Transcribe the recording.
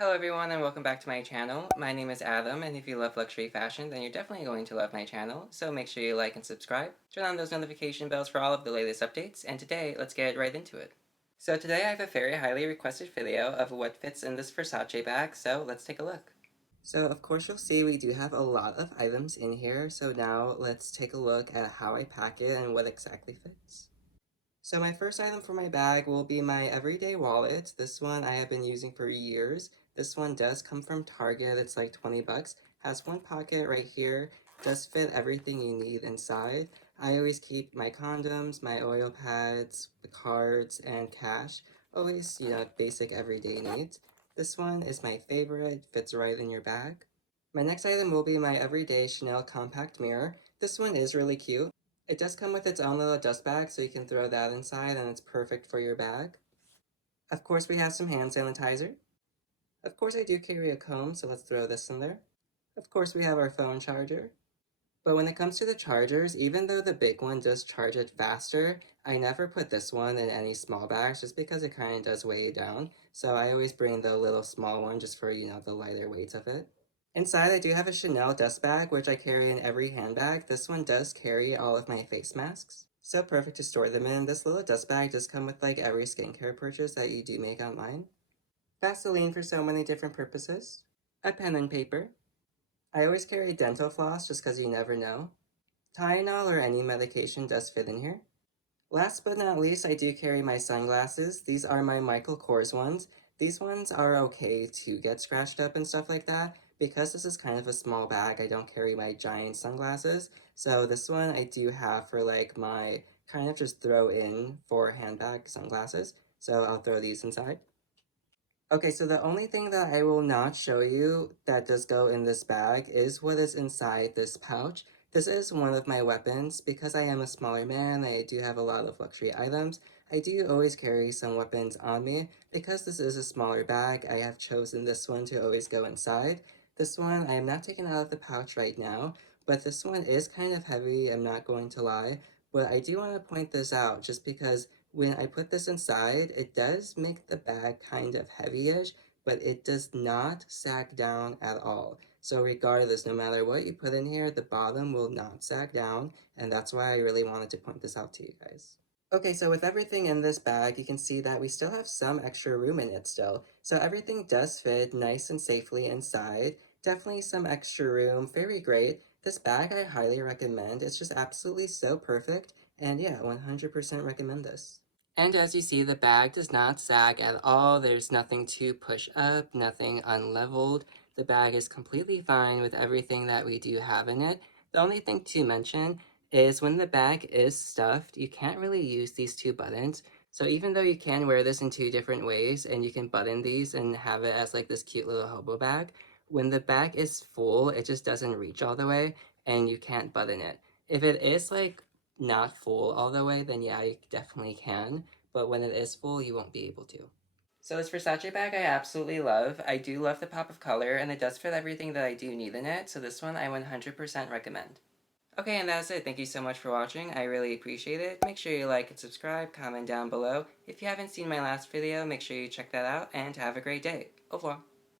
Hello everyone and welcome back to my channel. My name is Adam, and if you love luxury fashion then you're definitely going to love my channel, so make sure you like and subscribe. Turn on those notification bells for all of the latest updates, and today let's get right into it. So today I have a very highly requested video of what fits in this Versace bag, so let's take a look. So of course you'll see we do have a lot of items in here, so now let's take a look at how I pack it and what exactly fits. So my first item for my bag will be my everyday wallet. This one I have been using for years. This one does come from Target. It's like 20 bucks. Has one pocket right here. Does fit everything you need inside. I always keep my condoms, my oil pads, the cards, and cash. Always, basic everyday needs. This one is my favorite. Fits right in your bag. My next item will be my everyday Chanel compact mirror. This one is really cute. It does come with its own little dust bag, so you can throw that inside and it's perfect for your bag. Of course, we have some hand sanitizer. Of course, I do carry a comb, so let's throw this in there. Of course, we have our phone charger. But when it comes to the chargers, even though the big one does charge it faster, I never put this one in any small bags just because it kind of does weigh it down. So I always bring the little small one just for, the lighter weight of it. Inside, I do have a Chanel dust bag, which I carry in every handbag. This one does carry all of my face masks. So perfect to store them in. This little dust bag does come with like every skincare purchase that you do make online. Vaseline for so many different purposes. A pen and paper. I always carry dental floss just because you never know. Tylenol or any medication does fit in here. Last but not least, I do carry my sunglasses. These are my Michael Kors ones. These ones are okay to get scratched up and stuff like that. Because this is kind of a small bag, I don't carry my giant sunglasses. So this one I do have for like my kind of just throw in for handbag sunglasses. So I'll throw these inside. Okay, so the only thing that I will not show you that does go in this bag is what is inside this pouch. This is one of my weapons. Because I am a smaller man, I do have a lot of luxury items. I do always carry some weapons on me. Because this is a smaller bag, I have chosen this one to always go inside. This one I am not taking out of the pouch right now, but this one is kind of heavy, I'm not going to lie. But I do want to point this out just because when I put this inside, it does make the bag kind of heavy-ish, but it does not sag down at all. So regardless, no matter what you put in here, the bottom will not sag down, and that's why I really wanted to point this out to you guys. Okay, so with everything in this bag, you can see that we still have some extra room in it still. So everything does fit nice and safely inside. Definitely some extra room, very great. This bag I highly recommend. It's just absolutely so perfect. And yeah, 100% recommend this. And as you see, the bag does not sag at all. There's nothing to push up, nothing unleveled. The bag is completely fine with everything that we do have in it. The only thing to mention is when the bag is stuffed, you can't really use these two buttons. So even though you can wear this in two different ways and you can button these and have it as like this cute little hobo bag, when the bag is full, it just doesn't reach all the way and you can't button it. If it is like not full all the way, then yeah, you definitely can. But when it is full, you won't be able to. So this Versace bag I absolutely love. I do love the pop of color, and it does fit everything that I do need in it, so this one I 100% recommend. Okay, and that's it. Thank you so much for watching. I really appreciate it. Make sure you like and subscribe, comment down below. If you haven't seen my last video, make sure you check that out, and have a great day. Au revoir.